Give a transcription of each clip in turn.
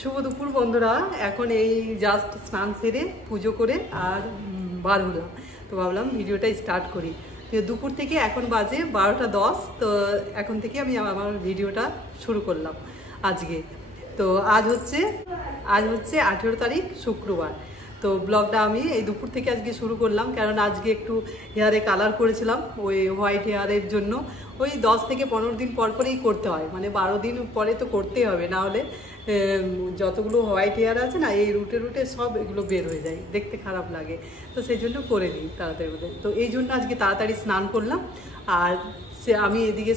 শুভ দুপুর বন্ধুরা। এখন এই জাস্ট স্নান সেরে পুজো করে আর বার হলাম, তো ভাবলাম ভিডিওটা স্টার্ট করি। তো দুপুর থেকে এখন বাজে 12:10, তো এখন থেকে আমি আমার ভিডিওটা শুরু করলাম আজকে। তো আজ হচ্ছে 18 তারিখ শুক্রবার। তো ব্লগটা আমি এই দুপুর থেকে আজকে শুরু করলাম, কারণ আজকে একটু হেয়ারে কালার করেছিলাম ওই হোয়াইট হেয়ারের জন্য। ওই 10 থেকে 15 দিন পর পরেই করতে হয়, মানে 12 দিন পরে তো করতেই হবে, না হলে যতগুলো হোয়াইট হেয়ার আছে না এই রুটে রুটে সব এগুলো বের হয়ে যায়, দেখতে খারাপ লাগে। তো সেই জন্য করে নিই তাড়াতাড়ি করে। তো এই জন্য আজকে তাড়াতাড়ি স্নান করলাম। আর আমি এদিকে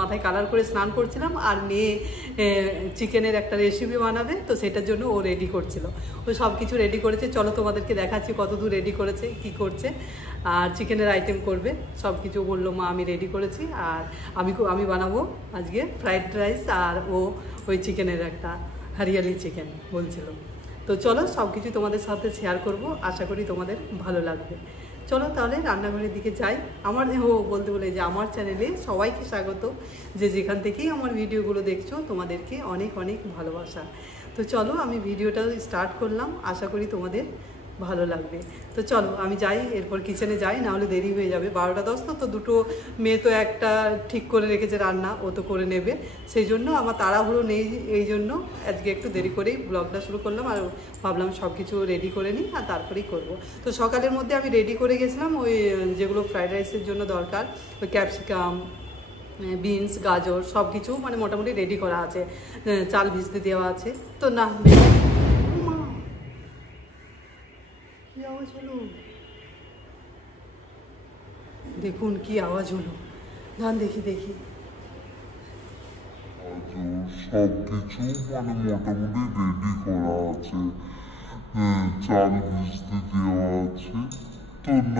মাথায় কালার করে স্নান করছিলাম, আর মেয়ে চিকেনের একটা রেসিপি বানাবে, তো সেটার জন্য ও রেডি করছিল। ও সব কিছু রেডি করেছে, চলো তোমাদেরকে দেখাচ্ছি কতদূর রেডি করেছে, কি করছে। আর চিকেনের আইটেম করবে সব কিছু, বললো মা আমি রেডি করেছি। আর আমি বানাবো আজকে ফ্রাইড রাইস, আর ও ওই চিকেনের একটা হরিয়ালি চিকেন বলছিল। তো চলো সব কিছু তোমাদের সাথে শেয়ার করব, আশা করি তোমাদের ভালো লাগবে। চলো তাহলে রান্নাঘরের দিকে যাই। বলতে বলে যে আমার চ্যানেলে সবাইকে স্বাগত, যে যেখান থেকেই আমার ভিডিওগুলো দেখছো তোমাদেরকে অনেক অনেক ভালোবাসা। তো চলো আমি ভিডিওটা স্টার্ট করলাম, আশা করি তোমাদের ভালো লাগবে। তো চলো আমি যাই, এরপর কিচেনে যাই, নাহলে দেরি হয়ে যাবে। 12:10 তো দুটো মেয়ে তো একটা ঠিক করে রেখেছে রান্না, ও তো করে নেবে, সেই জন্য আমার তাড়াহুড়ো নেই। এই জন্য আজকে একটু দেরি করেই ব্লগটা শুরু করলাম, আর ভাবলাম সব কিছু রেডি করে নিই আর তারপরেই করব। তো সকালের মধ্যে আমি রেডি করে গেছিলাম ওই যেগুলো ফ্রাইড রাইসের জন্য দরকার, ওই ক্যাপসিকাম, বিনস, গাজর সব কিছু মানে মোটামুটি রেডি করা আছে, চাল ভিজতে দেওয়া আছে। তো না কি আওয়াজ হলো, দেখুন কি আওয়াজ হলো, গান দেখি দেখি। সবকিছু মানে মোটামুটি রেডি করা আছে, চাল ভিজতে দেওয়া আছে। তো না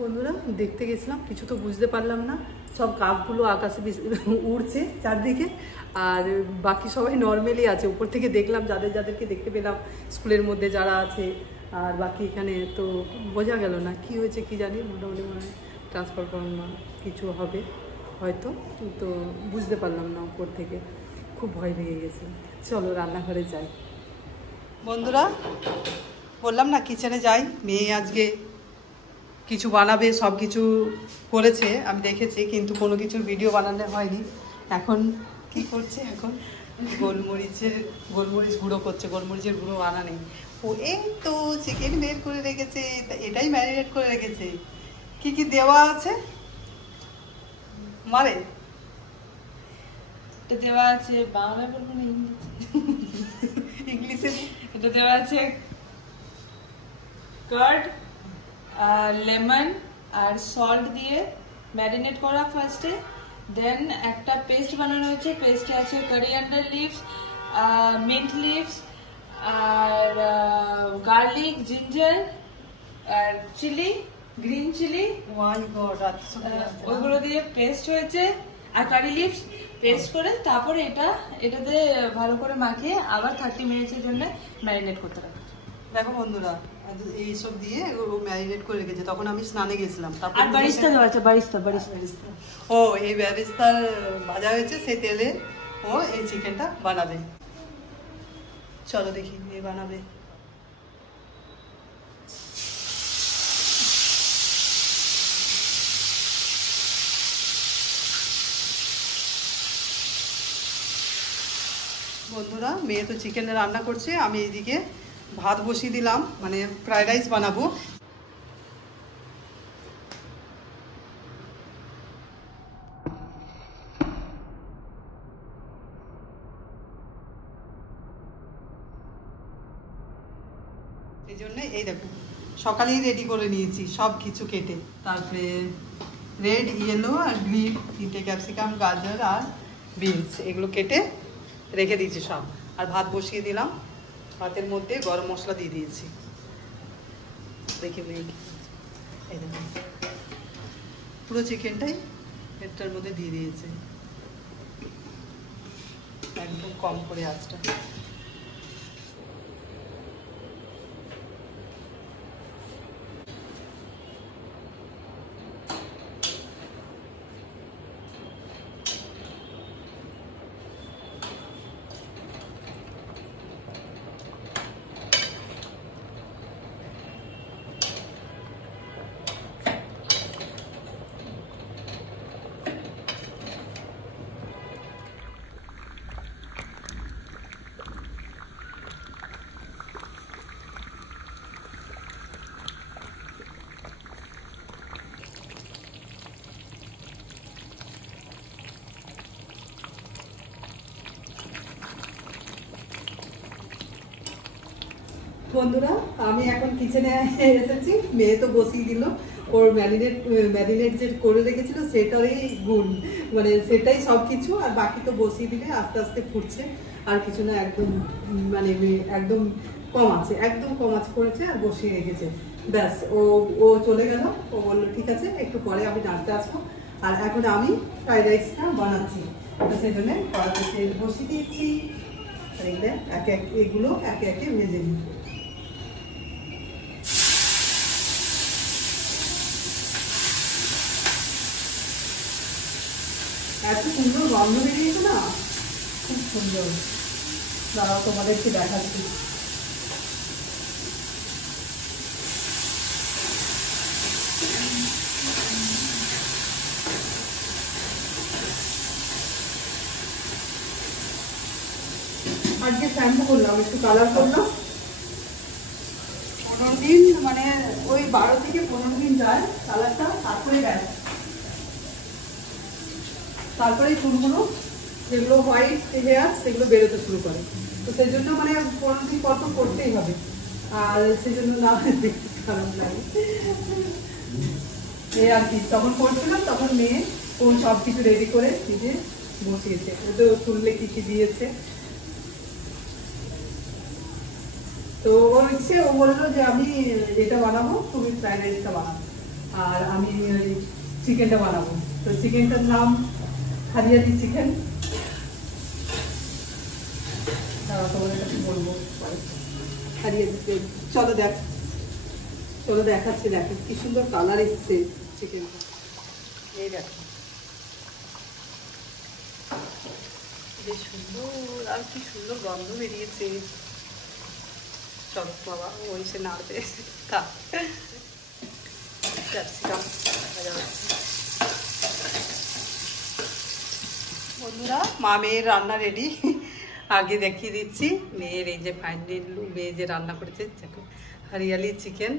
বন্ধুরা দেখতে গেছিলাম, কিছু তো বুঝতে পারলাম না, সব কাকগুলো আকাশে উড়ছে চারদিকে, আর বাকি সবাই নর্মালি আছে। উপর থেকে দেখলাম যাদেরকে দেখতে পেলাম স্কুলের মধ্যে যারা আছে, আর বাকি এখানে তো বোঝা গেল না কি হয়েছে কি জানি। মোটামুটি মনে হয় ট্রান্সফার কিছু হবে হয়তো, তো বুঝতে পারলাম না উপর থেকে, খুব ভয় পেয়ে গেছে। চলো রান্নাঘরে যাই বন্ধুরা, বললাম না কিচেনে যাই। মেয়ে আজকে কিছু বানাবে, সব কিছু করেছে আমি দেখেছি, কিন্তু কোনো কিছুর ভিডিও বানানো হয়নি। এখন কি করছে, এখন গোলমরিচ গুঁড়ো করছে, গোলমরিচের গুঁড়ো আনা নেই। ও এই তো চিকেন বের করে রেখেছে, এটাই ম্যারিনেট করে রেখেছে। কি কি দেওয়া আছে মারে? এটা দেওয়া আছে, বাংলা বলবো না ইংলিশে। এটা দেওয়া আছে কার্ড, লেমন আর সল্ট দিয়ে ম্যারিনেট করা ফার্স্টে, দেন একটা পেস্ট বানানো হয়েছে। পেস্টে আছে কোরিয়ান্ডার লিভস, মিন্ট লিভস, আর গার্লিক, জিঞ্জার, আর চিলি, গ্রিন চিলি, ওইগুলো দিয়ে পেস্ট হয়েছে, আর কারি লিভস পেস্ট করে তারপরে এটাতে ভালো করে মাখিয়ে আবার 30 মিনিটের জন্য ম্যারিনেট করতে হবে। দেখো বন্ধুরা এইসব দিয়ে ও ম্যারিনেট করে রেখেছে, তখন আমি স্নানে গেছিলাম। আর বারিস্তা দেওয়া আছে, বারিস্তা ও এই বারিস্তার ভাজা হয়েছে, সেই তেলে ও এই চিকেনটা বানাবে। চলো দেখি এ বানাবে। বন্ধুরা মেয়ে তো চিকেনে রান্না করছে, আমি এইদিকে ভাত বসিয়ে দিলাম, মানে ফ্রাইড রাইস বানাবো। এই জন্য এই দেখো সকালেই রেডি করে নিয়েছি সব কিছু কেটে, তারপরে রেড, ইয়েলো আর গ্রিন তিনটে ক্যাপসিকাম, গাজর আর বিনস এগুলো কেটে রেখে দিয়েছি সব। আর ভাত বসিয়ে দিলাম, ভাতের মধ্যে গরম মশলা দিয়ে দিয়েছি। দেখে এই দেখুন পুরো চিকেনটাই এটার মধ্যে দিয়ে দিয়েছে, একদম কম করে আঁচটা। বন্ধুরা আমি এখন কিচেনে এসেছি, মেয়ে তো বসিয়ে দিল ওর ম্যারিনেট যে করে রেখেছিল সেটারই গুণ, মানে সেটাই সব কিছু, আর বাকি তো বসিয়ে দিলে আস্তে আস্তে ফুটছে, আর কিছু না, একদম মানে একদম কম আছে, একদম কম আছে করেছে আর বসিয়ে রেখেছে, ব্যাস। ও চলে গেল, ও বললো ঠিক আছে একটু পরে আমি ডাকতে আসবো। আর এখন আমি ফ্রাইড রাইসটা বানাচ্ছি, তো সেই জন্য কড়াতে তেল বসিয়ে দিয়েছি, এগুলো একে একে ভেজে নিই। এত সুন্দর গন্ধ বেরিয়েছে না, খুব সুন্দর। দাঁড়াও তোমাদেরকে দেখাচ্ছি। আজকে শ্যাম্পু করলাম, একটু কালার করলাম। 15 দিন, মানে ওই 12 থেকে 15 দিন যায় কালারটা, তারপরে গেছে, তারপরে চুলগুলো যেগুলো হোয়াইট হেয়ার সেগুলো বেরোতে শুরু করে, তো সেই জন্য মানে 15 দিন পর তো করতেই হবে, আর সেই জন্য না খারাপ লাগে এই আর কি। তখন করছিলাম তখন মেয়ে ও সব কিছু রেডি করে নিজে বসিয়েছে, ও তো তুললে কি কি দিয়েছে। তো ওর ইচ্ছে, ও বললো যে আমি এটা বানাবো, তুমি ফ্রাইড রাইসটা বানাবো, আর আমি ওই চিকেনটা বানাবো। তো চিকেনটার নাম হারিয়ালি চিকেন, তোমাদের কাছে বলবো হারিয়ালি চিকেন। চলো দেখাচ্ছি, দেখো কি সুন্দর কালার এসছে চিকেনটা, এই দেখো বেশ সুন্দর, আর কি সুন্দর গন্ধ বেরিয়েছে। চলো বাবা, ওই সে নাড়তে ক্যাপসিকাম ভাজা হচ্ছে। বন্ধুরা মা মেয়ের রান্না রেডি, আগে দেখিয়ে দিচ্ছি মেয়ের এই যে ফাইনাল মেয়ে যে রান্না করেছে, দেখো হরিয়ালি চিকেন,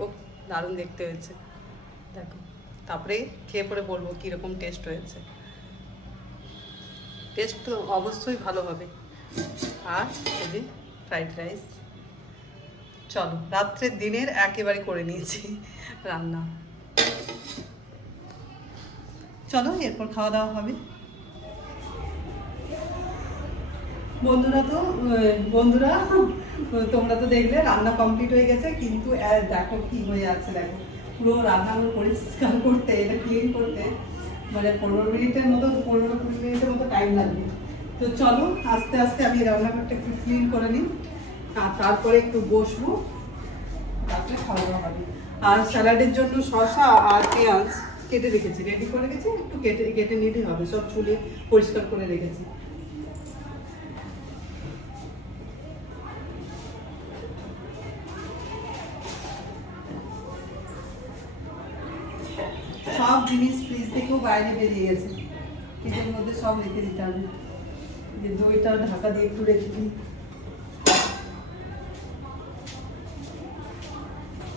ও দারুণ দেখতে হয়েছে দেখো। তারপরে খেয়ে পরে বলবো কীরকম টেস্ট হয়েছে, টেস্ট তো অবশ্যই ভালো হবে। আর এই যে ফ্রাইড রাইস, চলো রাত্রের দিনের একেবারে করে নিয়েছি রান্না, চলো এরপর খাওয়া দাওয়া হবে। বন্ধুরা তোমরা তো দেখলে রান্না কমপ্লিট হয়ে গেছে, কিন্তু দেখো কি হয়ে আছে, দেখো পুরো রান্নাগুলো পরিষ্কার করতে, এটা ক্লিন করতে মানে 15 মিনিটের মতো 15-20 মিনিটের মতো টাইম লাগবে। তো চলো আস্তে আস্তে আমি রান্নাঘরটা একটু ক্লিন করে নিই, আর তারপরে একটু বসবো, তারপরে খাওয়া দাওয়া হবে। আর স্যালাডের জন্য শসা আর পেঁয়াজ কেটে রেখেছি, রেডি করে রেখেছি, একটু কেটে নিতে হবে, সব চুলে পরিষ্কার করে রেখেছি। সব জিনিস ফ্রিজ থেকেও বাইরে বেরিয়ে গেছে, ফ্রিজের মধ্যে সব রেখে দিতে হবে। যে দইটা ঢাকা দিয়ে একটু রেখে দিই,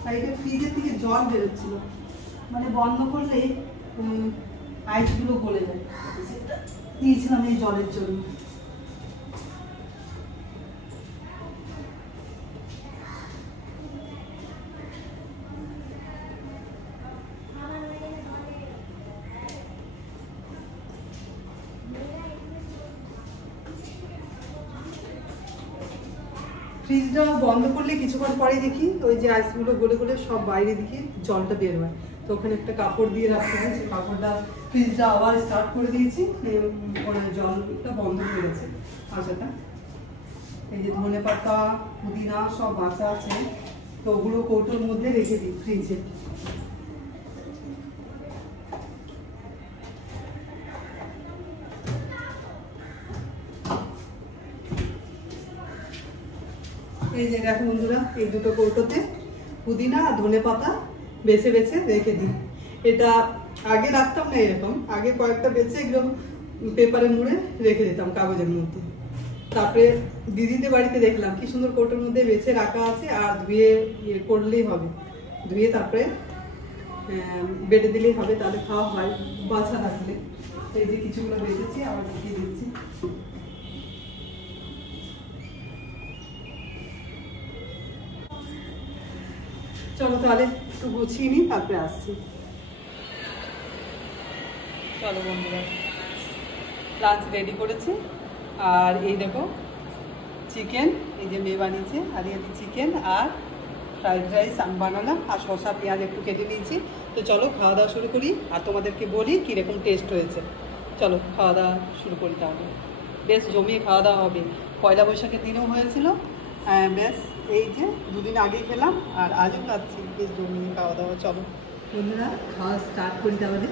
আর এটা ফ্রিজের থেকে জল বেরোচ্ছিল, মানে বন্ধ করলে আইসগুলো গলে যায়, দিয়েছিলাম এই জলের জন্য। ফ্রিজটা বন্ধ করলে কিছুক্ষণ পরে দেখি ওই যে আইসগুলো গলে গলে সব বাইরে দিকে জলটা বের হয়, তো ওখানে একটা কাপড় দিয়ে রাখতে হয়, সেই কাপড়টা ফ্রিজটা আবার স্টার্ট করে দিয়েছি, জলটা বন্ধ হয়ে গেছে আসাটা। এই যে ধনেপাতা পুদিনা সব বাঁচা আছে, তো ওগুলো কৌটোর মধ্যে রেখে দিই ফ্রিজে। এই যে দেখো বন্ধুরা, এই দুটো কৌটোতে পুদিনা আর ধনেপাতা বেছে বেছে রেখে দিই। এটা আগে রাখতাম না এরকম, আগে কয়েকটা বেছে এগুলো পেপারে মুড়ে রেখে দিতাম কাগজের মধ্যে, তারপরে দিদিদের বাড়িতে দেখলাম কি সুন্দর কৌটোর মধ্যে বেছে রাখা আছে, আর ধুয়ে ইয়ে করলেই হবে, ধুয়ে তারপরে বেটে দিলেই হবে, তাহলে খাওয়া হয় বাছা থাকলে। এই যে কিছুগুলো বেঁচেছি আবার দেখিয়ে দিচ্ছি। চলো তাহলে একটু গুছিয়ে নিই, তারপরে আসছি। চলো বন্ধুরা, লাঞ্চ রেডি করেছি। আর এই দেখো চিকেন, এই যে মেয়ে বানিয়েছে হারিয়ালি চিকেন, আর ফ্রাইড রাইস আমি বানালাম, আর শসা পেঁয়াজ একটু কেটে নিয়েছি। তো চলো খাওয়া দাওয়া শুরু করি, আর তোমাদেরকে বলি কীরকম টেস্ট হয়েছে। চলো খাওয়া দাওয়া শুরু করি তাহলে। বেশ জমিয়ে খাওয়া দাওয়া হবে, পয়লা বৈশাখের দিনেও হয়েছিল, বেশ এই যে দুদিন আগেই খেলাম, আর আজও খাচ্ছি, বেশ জমিয়ে খাওয়া দাওয়া। চলো বন্ধুরা খাওয়া স্টার্ট করি তাহলে।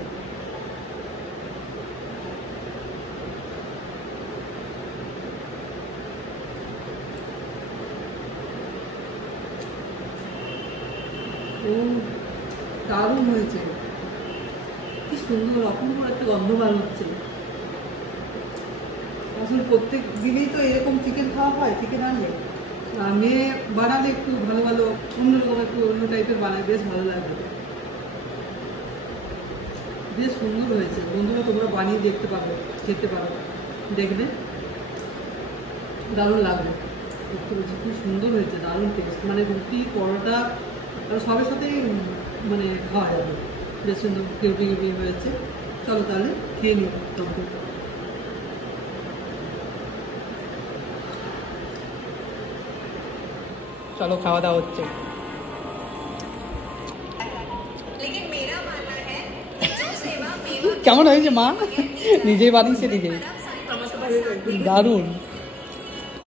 ও দারুণ হয়েছে, কি সুন্দর অপূর্ব একটা গন্ধ বার হচ্ছে। আসলে প্রত্যেক দিনেই তো এরকম চিকেন খাওয়া হয়, চিকেন আনলে মেয়ে বানালে একটু ভালো ভালো অন্যরকম একটু অন্য টাইপের বানায়, বেশ ভালো লাগবে, বেশ সুন্দর হয়েছে। বন্ধুরা তোমরা বানিয়ে দেখতে পারো, খেতে পারো, দেখবে দারুণ লাগবে। দেখতে পাচ্ছি খুব সুন্দর হয়েছে, দারুণ টেস্ট, মানে রুটি পরোটা সবের সাথেই মানে খাওয়া যাবে, বেশ সুন্দর কেউটি কেউটি হয়েছে। চলো তাহলে খেয়ে নিই তখন। চলো খাওয়া দাওয়া হচ্ছে। কেমন হয়েছে মা? নিজেই বানিয়েছে নিজেই, দারুণ।